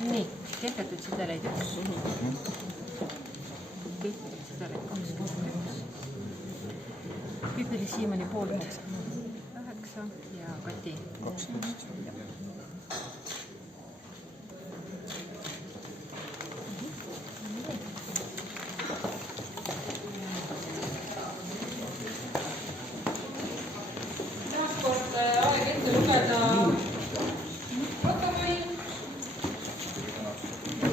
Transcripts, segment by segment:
Nii, kehtetud sedeleid 1. Kehtetud sedeleid 21. Pipeli Siimanni poolt 9 ja Kati 12. Taaskord aeg ette lugeda protokolli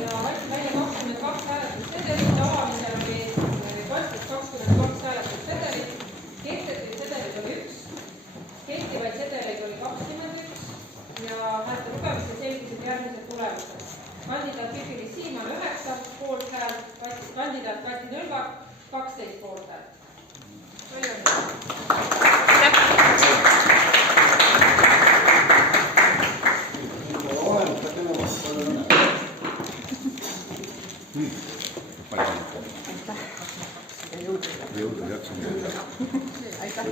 ja võeti välja 22 hääletussedelit, avamisel oli kastis 22 hääletussedelit, kehtetuid sedeleid oli 1, kehtivaid sedeleid oli 21 ja häälte lugemisel selgisid järgmised tulemused. Kandidaat Pipeli Siimann 9 poolthäält, kandidaat Kati Nõlvak 12 poolthäält. Jõudu jaksamine. Aitäh!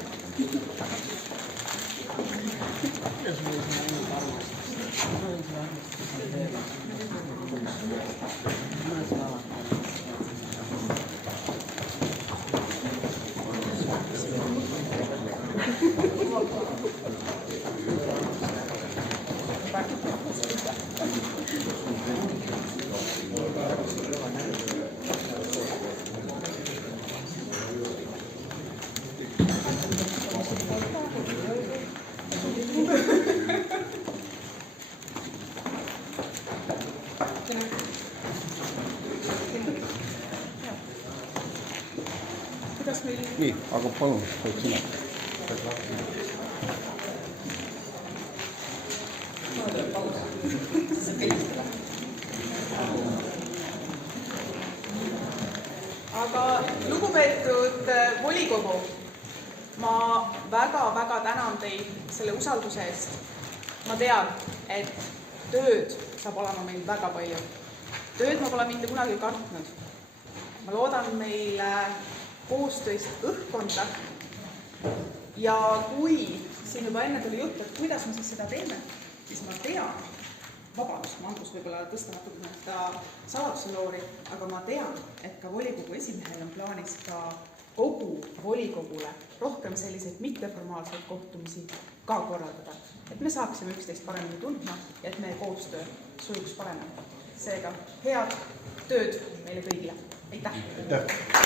Nii, aga palun, võid sina. Aga lugupeetud volikogu, ma väga tänan teid selle usalduse eest. Ma tean, et tööd saab olema meil väga palju. Tööd ma pole mitte kunagi kartnud. Ma loodan meile koostööst õhkkonda ja kui siin juba enne tuli jutt, et kuidas me siis seda teeme, siis ma tean, vabandust, ma andus võib-olla tõsta natukene seda saladuse loori, aga ma tean, et ka volikogu esimehel on plaanis ka kogu volikogule rohkem selliseid mitteformaalseid kohtumisi ka korraldada, et me saaksime üksteist paremini tundma ja et meie koostöö sujuks paremini. Seega head tööd meile kõigile. Aitäh!